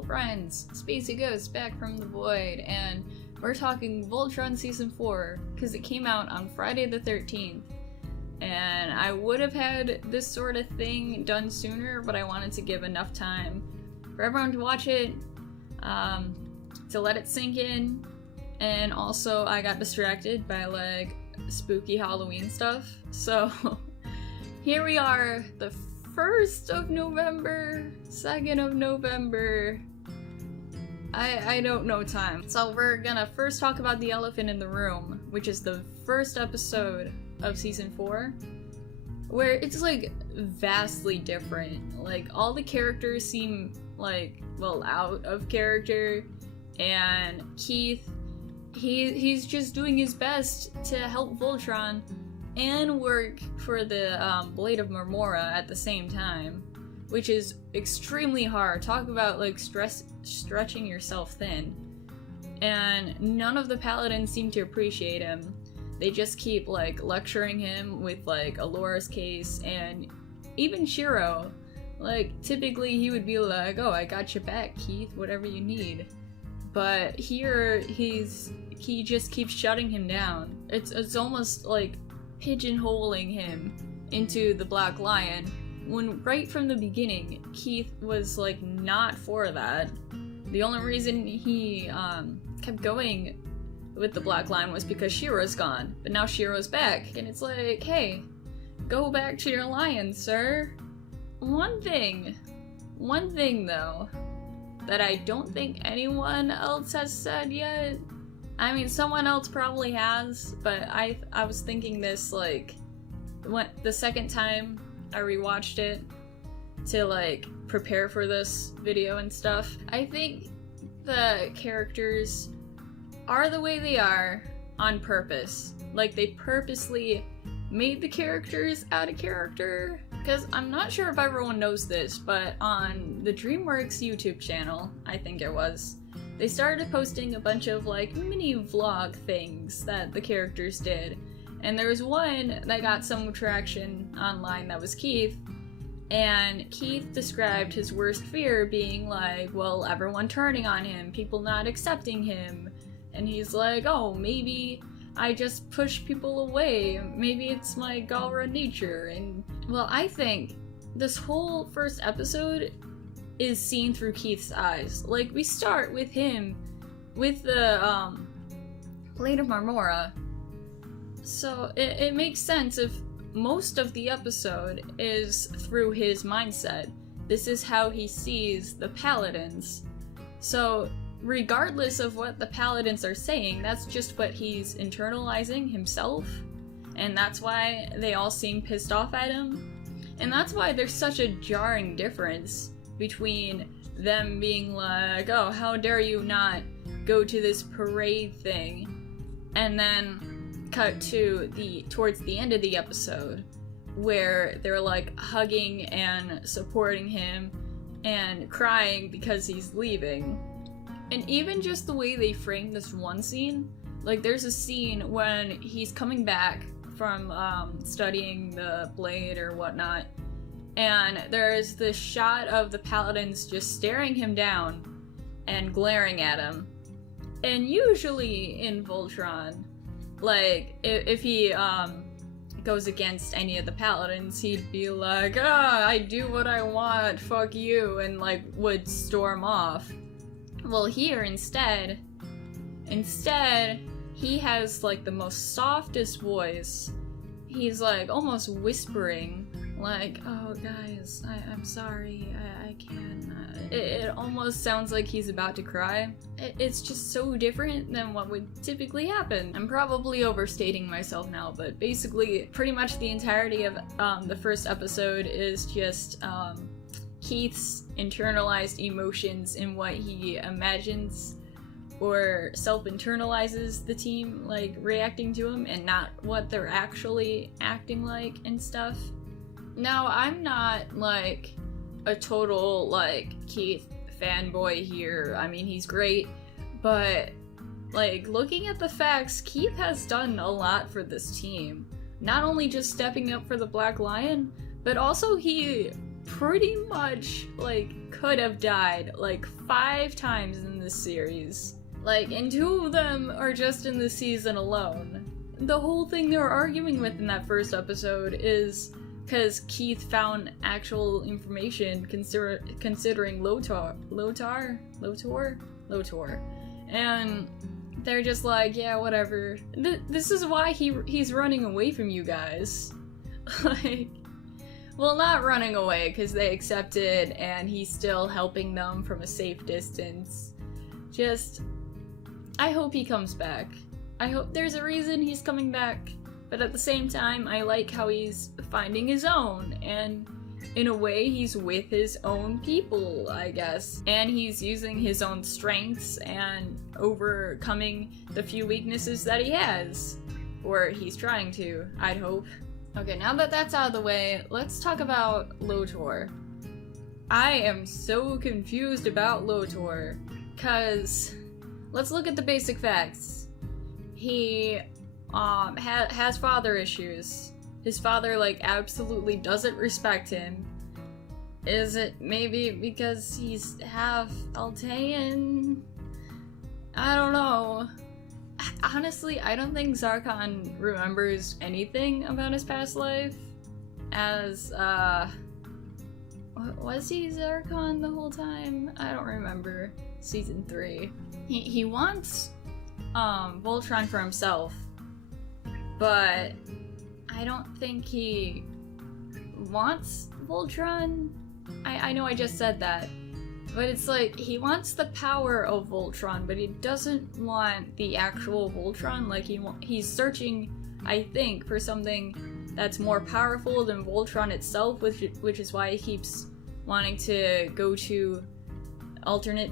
Hello friends, Spacey Ghost back from the void, and we're talking Voltron Season 4, because it came out on Friday the 13th. And I would have had this sort of thing done sooner, but I wanted to give enough time for everyone to watch it, to let it sink in, and also I got distracted by like spooky Halloween stuff. So here we are, the 1st of November, 2nd of November, I don't know time. So we're gonna first talk about the elephant in the room, which is the first episode of Season 4, where it's like vastly different. Like all the characters seem like, well, out of character, and Keith, he's just doing his best to help Voltron and work for the Blade of Marmora at the same time, which is extremely hard. Talk about like stretching yourself thin. And none of the paladins seem to appreciate him. They just keep like lecturing him with like Alora's case, and even Shiro. Like typically he would be like, "Oh, I got your back, Keith, whatever you need." But here he just keeps shutting him down. It's almost like pigeonholing him into the Black Lion, when right from the beginning Keith was like not for that. The only reason he kept going with the Black Lion was because Shiro's gone, but now Shiro's back, and it's like, hey, go back to your lion, sir. One thing though, that I don't think anyone else has said yet. I mean, someone else probably has, but I was thinking this like the second time I rewatched it to like prepare for this video and stuff. I think the characters are the way they are on purpose. Like they purposely made the characters out of character. Because I'm not sure if everyone knows this, but on the DreamWorks YouTube channel, I think it was, they started posting a bunch of like mini vlog things that the characters did. And there was one that got some traction online that was Keith. And Keith described his worst fear being like, well, everyone turning on him, people not accepting him. And he's like, oh, maybe I just push people away. Maybe it's my Galra nature. And well, I think this whole first episode is seen through Keith's eyes. Like, we start with him with the Blade of Marmora. So it makes sense if most of the episode is through his mindset. This is how he sees the paladins. So regardless of what the paladins are saying, that's just what he's internalizing himself, and that's why they all seem pissed off at him. And that's why there's such a jarring difference between them being like, oh, how dare you not go to this parade thing, and then cut to towards the end of the episode where they're like hugging and supporting him and crying because he's leaving. And even just the way they frame this one scene, like there's a scene when he's coming back from studying the blade or whatnot, and there's this shot of the paladins just staring him down and glaring at him. And usually in Voltron, like if he goes against any of the paladins, he'd be like, I do what I want, fuck you, and like would storm off. Well, here instead, he has like the most softest voice. He's like almost whispering, like, oh guys, I'm sorry, I can't. It almost sounds like he's about to cry. It's just so different than what would typically happen. I'm probably overstating myself now, but basically pretty much the entirety of the first episode is just Keith's internalized emotions in what he imagines or self-internalizes the team like reacting to him, and not what they're actually acting like and stuff. Now, I'm not like a total like Keith fanboy here. I mean, he's great, but like looking at the facts, Keith has done a lot for this team. Not only just stepping up for the Black Lion, but also he pretty much, like, could have died, like, 5 times in this series. Like, and 2 of them are just in this season alone. The whole thing they were arguing with in that first episode is because Keith found actual information considering Lotor. And they're just like, yeah, whatever. This is why he's running away from you guys. Like, well, not running away, because they accepted and he's still helping them from a safe distance. Just, I hope he comes back. I hope there's a reason he's coming back. But at the same time, I like how he's finding his own, and in a way, he's with his own people, I guess. And he's using his own strengths and overcoming the few weaknesses that he has. Or he's trying to, I'd hope. Okay, now that that's out of the way, let's talk about Lotor. I am so confused about Lotor, cause let's look at the basic facts. He has father issues. His father, like, absolutely doesn't respect him. Is it maybe because he's half Altean? I don't know. Honestly, I don't think Zarkon remembers anything about his past life. As, was he Zarkon the whole time? I don't remember. Season 3. He wants, Voltron for himself. But I don't think he wants Voltron. I know I just said that. But it's like, he wants the power of Voltron, but he doesn't want the actual Voltron. Like, he's searching, I think, for something that's more powerful than Voltron itself, which is why he keeps wanting to go to alternate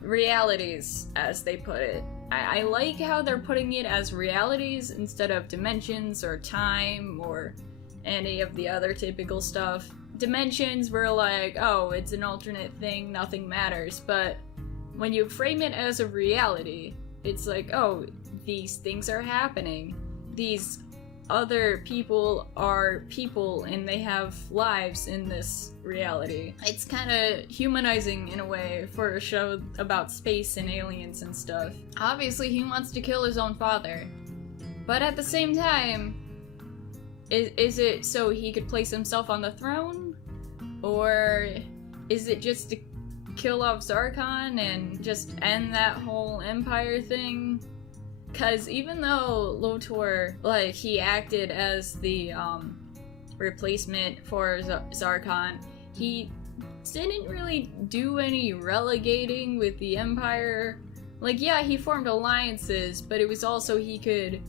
realities, as they put it. I like how they're putting it as realities instead of dimensions or time or any of the other typical stuff. Dimensions were like, oh, it's an alternate thing, nothing matters, but when you frame it as a reality, it's like, oh, these things are happening. These other people are people and they have lives in this reality. It's kind of humanizing in a way for a show about space and aliens and stuff. Obviously, he wants to kill his own father, but at the same time, is it so he could place himself on the throne? Or is it just to kill off Zarkon and just end that whole empire thing? Cause even though Lotor, like, he acted as the replacement for Zarkon, he didn't really do any relegating with the empire. Like, yeah, he formed alliances, but it was also he could,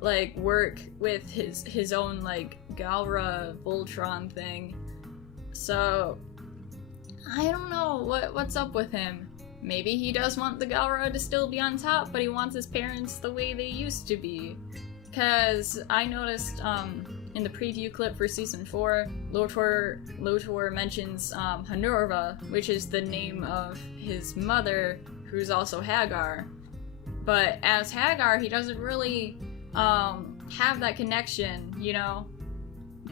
like, work with his own, like, Galra Voltron thing. So, I don't know what's up with him. Maybe he does want the Galra to still be on top, but he wants his parents the way they used to be. Cause I noticed in the preview clip for season 4, Lotor mentions Hanurva, which is the name of his mother, who's also Hagar. But as Hagar, he doesn't really have that connection, you know?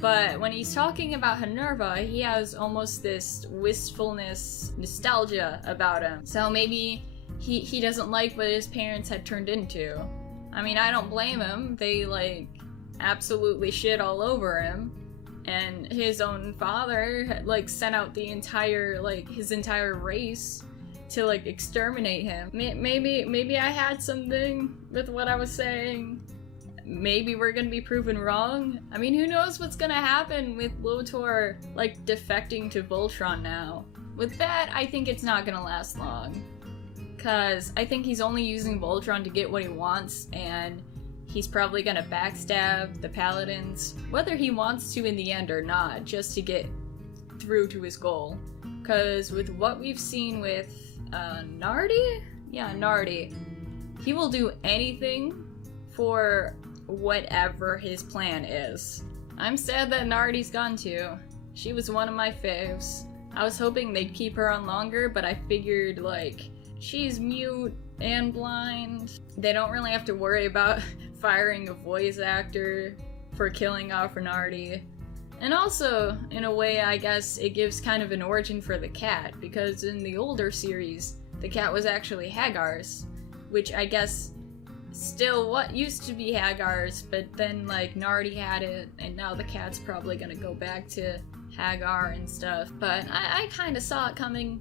But when he's talking about Hanurva, he has almost this wistfulness, nostalgia about him. So maybe he doesn't like what his parents had turned into. I mean, I don't blame him. They, like, absolutely shit all over him. And his own father had, like, sent out the entire, like, his entire race to, like, exterminate him. Maybe I had something with what I was saying. Maybe we're gonna be proven wrong. I mean, who knows what's gonna happen with Lotor, like, defecting to Voltron now. With that, I think it's not gonna last long. Cause I think he's only using Voltron to get what he wants, and he's probably gonna backstab the paladins, whether he wants to in the end or not, just to get through to his goal. Cause with what we've seen with Nardi? Yeah, Nardi. He will do anything for whatever his plan is. I'm sad that Nardi's gone too. She was one of my faves. I was hoping they'd keep her on longer, but I figured, like, she's mute and blind. They don't really have to worry about firing a voice actor for killing off Nardi. And also, in a way, I guess it gives kind of an origin for the cat, because in the older series, the cat was actually Hagar's, which I guess still what used to be Hagar's, but then like Nardi had it, and now the cat's probably gonna go back to Hagar and stuff. But I kind of saw it coming.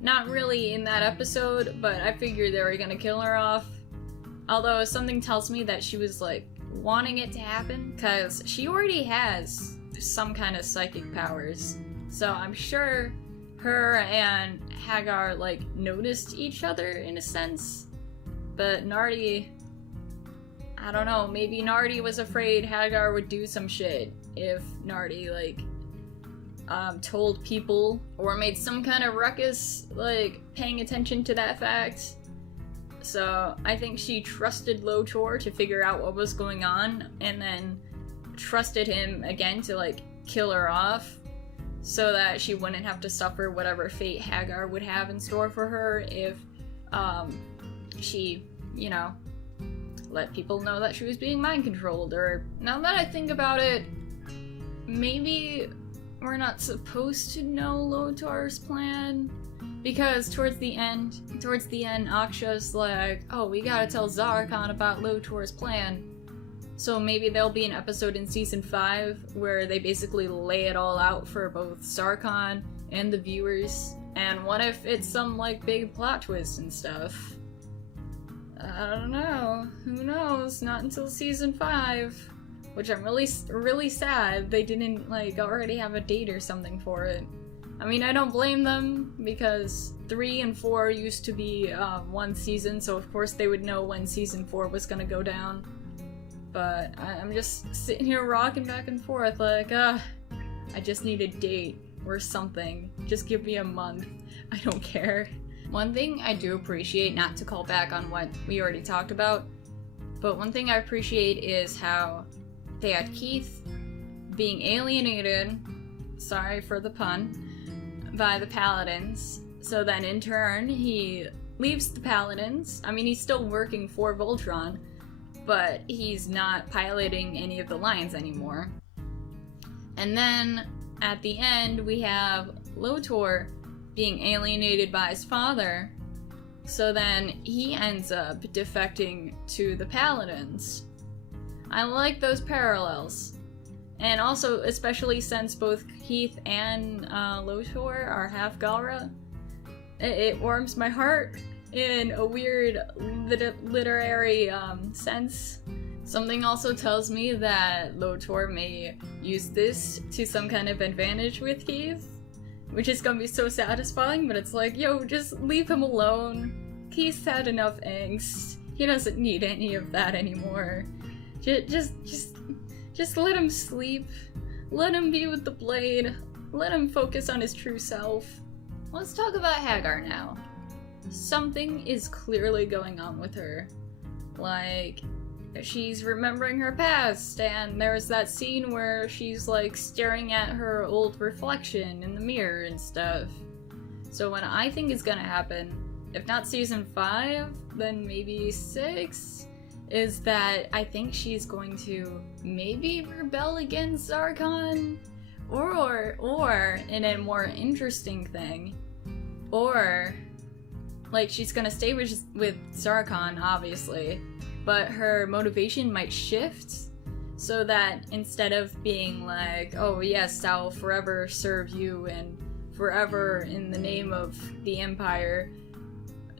Not really in that episode, but I figured they were gonna kill her off. Although something tells me that she was like wanting it to happen, because she already has some kind of psychic powers. So I'm sure her and Hagar like noticed each other in a sense. But Nardi, I don't know, maybe Nardi was afraid Hagar would do some shit if Nardi like told people or made some kind of ruckus like paying attention to that fact. So I think she trusted Lotor to figure out what was going on, and then trusted him again to like kill her off so that she wouldn't have to suffer whatever fate Hagar would have in store for her if she, you know, let people know that she was being mind controlled. Or now that I think about it, maybe we're not supposed to know Lotor's plan, because towards the end, Aksha's like, oh, we gotta tell Zarkon about Lotor's plan. So maybe there'll be an episode in season 5 where they basically lay it all out for both Zarkon and the viewers. And what if it's some like big plot twist and stuff? I don't know. Who knows? Not until season 5. Which I'm really sad they didn't like already have a date or something for it. I mean, I don't blame them, because 3 and 4 used to be one season, so of course they would know when season 4 was gonna go down. But I'm just sitting here rocking back and forth like, I just need a date or something. Just give me a month. I don't care. One thing I do appreciate, not to call back on what we already talked about, but one thing I appreciate is how they had Keith being alienated, sorry for the pun, by the paladins. So then in turn, he leaves the paladins. I mean, he's still working for Voltron, but he's not piloting any of the lines anymore. And then at the end, we have Lotor being alienated by his father. So then he ends up defecting to the paladins. I like those parallels. And also, especially since both Keith and Lotor are half Galra, it warms my heart in a weird literary sense. Something also tells me that Lotor may use this to some kind of advantage with Keith, which is gonna be so satisfying, but it's like, yo, just leave him alone. Keith's had enough angst. He doesn't need any of that anymore. Just let him sleep. Let him be with the blade. Let him focus on his true self. Let's talk about Hagar now. Something is clearly going on with her. Like, she's remembering her past, and there's that scene where she's like staring at her old reflection in the mirror and stuff. So what I think is gonna happen, if not season 5, then maybe 6, is that I think she's going to maybe rebel against Zarkon, or in a more interesting thing, or like she's gonna stay with Zarkon, obviously, but her motivation might shift so that instead of being like, oh yes, I'll forever serve you and forever in the name of the Empire,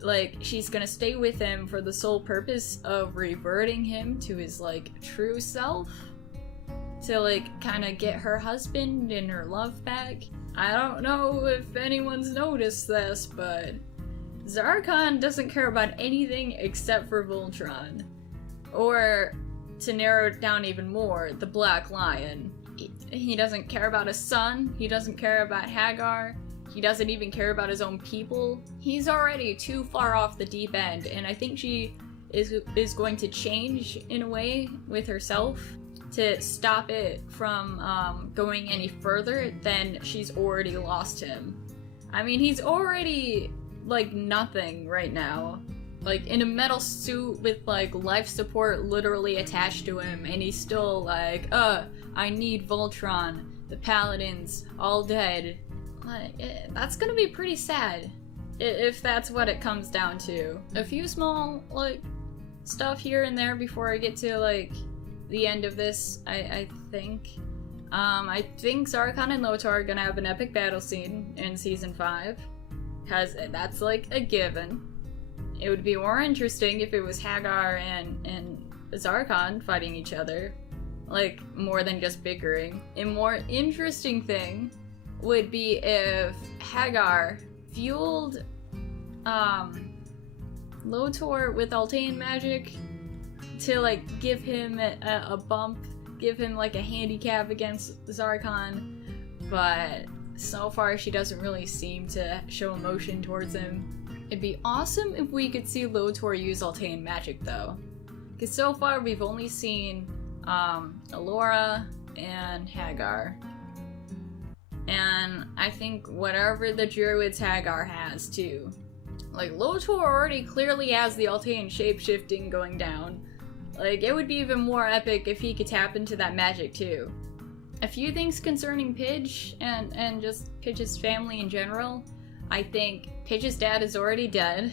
like, she's gonna stay with him for the sole purpose of reverting him to his, like, true self? To, like, kind of get her husband and her love back? I don't know if anyone's noticed this, but Zarkon doesn't care about anything except for Voltron. Or, to narrow it down even more, the Black Lion. He doesn't care about his son, he doesn't care about Hagar, he doesn't even care about his own people. He's already too far off the deep end, and I think she is going to change in a way with herself to stop it from going any further than she's already lost him. I mean, he's already like nothing right now. Like in a metal suit with like life support literally attached to him, and he's still like, I need Voltron. the paladins all dead. That's gonna be pretty sad, if that's what it comes down to. A few small, like, stuff here and there before I get to, like, the end of this, I think. I think Zarkon and Lotor are gonna have an epic battle scene in Season 5, because that's, like, a given. It would be more interesting if it was Hagar and Zarkon fighting each other, like, more than just bickering. A more interesting thing would be if Hagar fueled Lotor with Altain magic to, like, give him a bump, give him, like, a handicap against Zarkon, but so far she doesn't really seem to show emotion towards him. It'd be awesome if we could see Lotor use Altain magic, though, because so far we've only seen Alora and Hagar. And I think whatever the druids Hagar has, too. Like, Lotor already clearly has the Altain shapeshifting going down. Like, it would be even more epic if he could tap into that magic, too. A few things concerning Pidge, and just Pidge's family in general. I think Pidge's dad is already dead.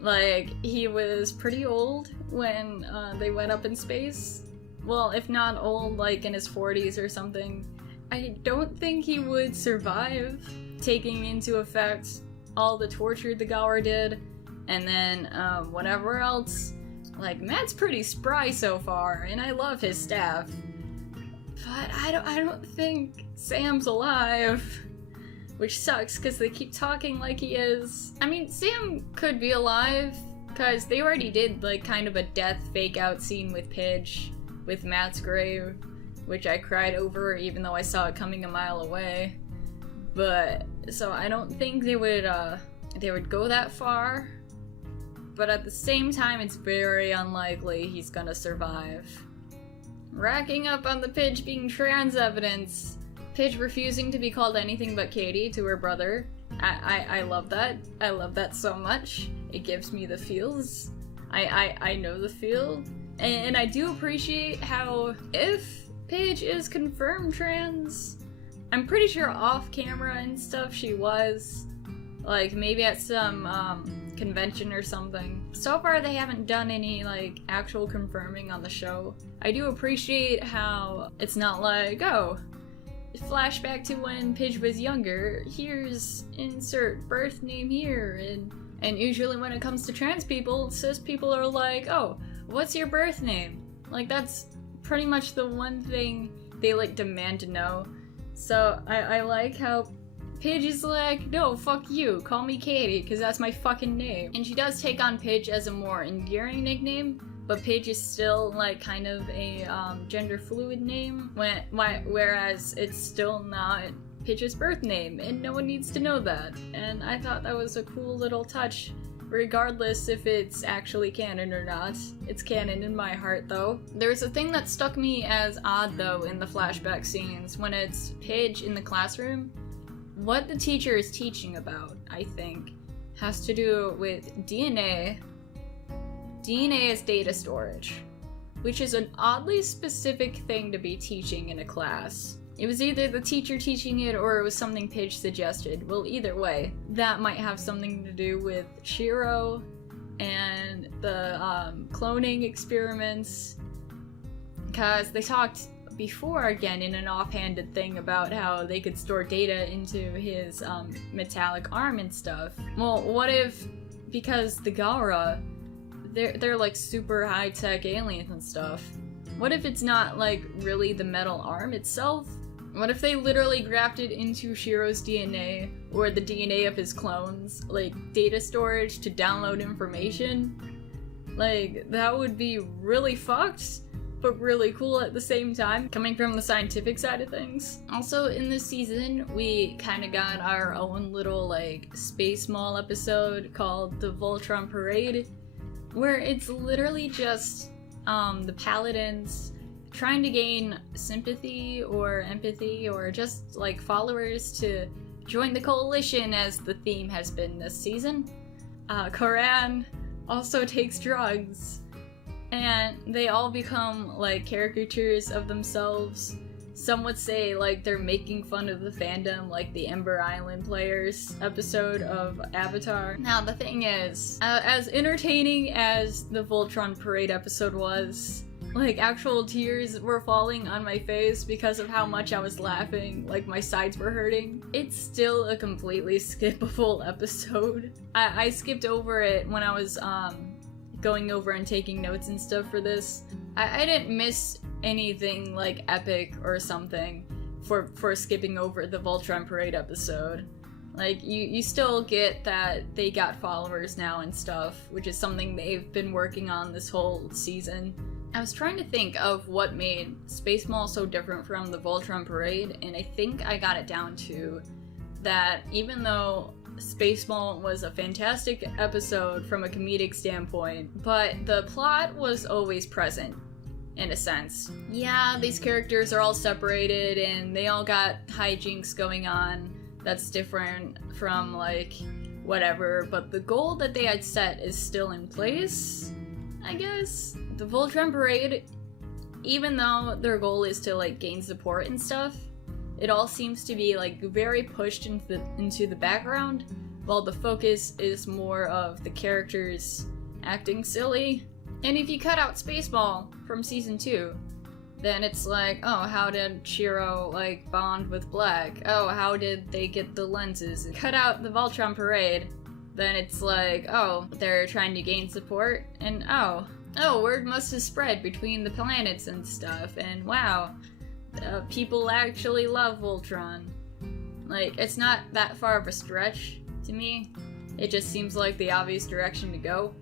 Like, he was pretty old when they went up in space. Well, if not old, like in his 40s or something. I don't think he would survive, taking into effect all the torture the Gaur did, and then whatever else. Like, Matt's pretty spry so far, and I love his staff. But I don't think Sam's alive. Which sucks, because they keep talking like he is. I mean, Sam could be alive, because they already did, like, kind of a death fake-out scene with Pidge, with Matt's grave, which I cried over even though I saw it coming a mile away. But, so I don't think they would go that far. But at the same time, it's very unlikely he's gonna survive. Racking up on the Pidge being trans evidence. Pidge refusing to be called anything but Katie to her brother. I love that. I love that so much. It gives me the feels. I know the feel. And I do appreciate how, if Pidge is confirmed trans, I'm pretty sure off camera and stuff she was. Like, maybe at some convention or something. So far they haven't done any, like, actual confirming on the show. I do appreciate how it's not like, oh, flashback to when Pidge was younger, here's insert birth name here, and usually when it comes to trans people, cis people are like, oh, what's your birth name? Like, that's pretty much the one thing they, like, demand to know. So I like how Pidge is like, no, fuck you, call me Katie, because that's my fucking name. And she does take on Pidge as a more endearing nickname, but Pidge is still, like, kind of a gender fluid name, whereas it's still not Pidge's birth name, and no one needs to know that. And I thought that was a cool little touch, regardless if it's actually canon or not. It's canon in my heart, though. There's a thing that struck me as odd, though, in the flashback scenes, when it's Pidge in the classroom. What the teacher is teaching about, I think, has to do with DNA. DNA is data storage, which is an oddly specific thing to be teaching in a class. It was either the teacher teaching it or it was something Pidge suggested. Well, either way, that might have something to do with Shiro and the cloning experiments, because they talked before, again, in an offhanded thing about how they could store data into his metallic arm and stuff. Well, what if, because the Gaura, they're like super high-tech aliens and stuff. What if it's not, like, really the metal arm itself? What if they literally grafted into Shiro's DNA, or the DNA of his clones, like, data storage to download information? Like, that would be really fucked, but really cool at the same time, coming from the scientific side of things. Also, in this season, we kind of got our own little, like, Space Mall episode called The Voltron Parade, where it's literally just the paladins trying to gain sympathy or empathy or just, like, followers to join the coalition, as the theme has been this season. Koran also takes drugs, and they all become, like, caricatures of themselves some would say like they're making fun of the fandom, like the Ember Island players episode of Avatar. Now the thing is, as entertaining as the Voltron Parade episode was, like actual tears were falling on my face because of how much I was laughing, like my sides were hurting. It's still a completely skippable episode. I skipped over it when I was going over and taking notes and stuff for this. I didn't miss anything like epic or something for skipping over the Voltron Parade episode. Like, you still get that they got followers now and stuff, which is something they've been working on this whole season. I was trying to think of what made Space Mall so different from the Voltron Parade, and I think I got it down to that even though Space Mall was a fantastic episode from a comedic standpoint, but the plot was always present, in a sense. Yeah, these characters are all separated and they all got hijinks going on that's different from, like, whatever, but the goal that they had set is still in place, I guess. The Voltron Parade, even though their goal is to, like, gain support and stuff, it all seems to be, like, very pushed into the background, while the focus is more of the characters acting silly. And if you cut out Spaceball from Season 2, then it's like, oh, how did Shiro, like, bond with Black? Oh, how did they get the lenses? Cut out the Voltron Parade, then it's like, oh, they're trying to gain support, and oh, word must have spread between the planets and stuff, and wow, people actually love Voltron. Like, it's not that far of a stretch to me. It just seems like the obvious direction to go.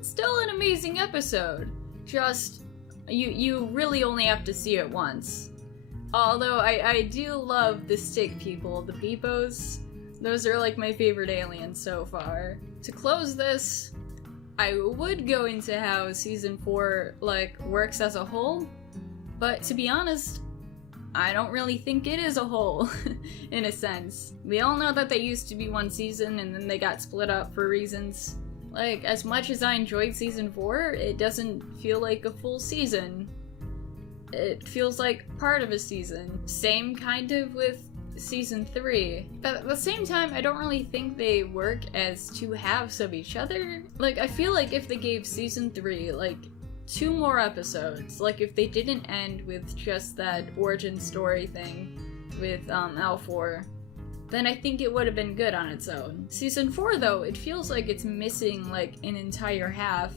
Still an amazing episode. Just, you really only have to see it once. Although I do love the stick people, the Peepos. Those are like my favorite aliens so far. To close this, I would go into how Season 4, like, works as a whole, but to be honest, I don't really think it is a whole, in a sense. We all know that they used to be one season and then they got split up for reasons. Like, as much as I enjoyed Season 4, it doesn't feel like a full season. It feels like part of a season. Same kind of with Season 3. But at the same time, I don't really think they work as two halves of each other. Like, I feel like if they gave Season 3, like, 2 more episodes, like if they didn't end with just that origin story thing with L4, then I think it would have been good on its own. Season 4 though, it feels like it's missing like an entire half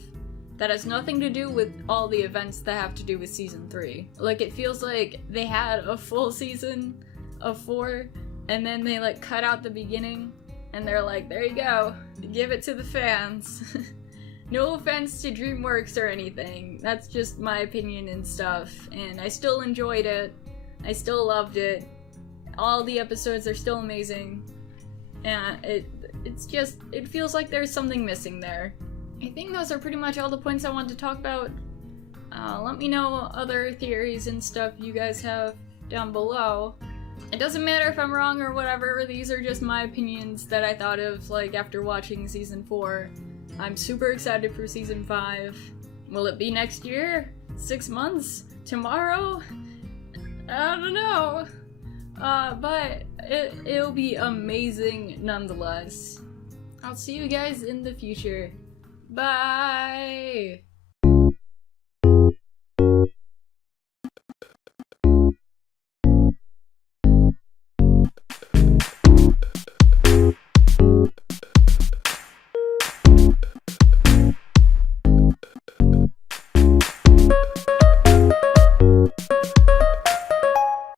that has nothing to do with all the events that have to do with Season 3. Like, it feels like they had a full season of 4 and then they like cut out the beginning and they're like, there you go, give it to the fans. No offense to DreamWorks or anything, that's just my opinion and stuff, and I still enjoyed it, I still loved it, all the episodes are still amazing, and it feels like there's something missing there. I think those are pretty much all the points I wanted to talk about. Let me know other theories and stuff you guys have down below. It doesn't matter if I'm wrong or whatever, these are just my opinions that I thought of, like, after watching Season 4. I'm super excited for Season 5. Will it be next year? 6 months? Tomorrow? I don't know. But it'll be amazing nonetheless. I'll see you guys in the future. Bye!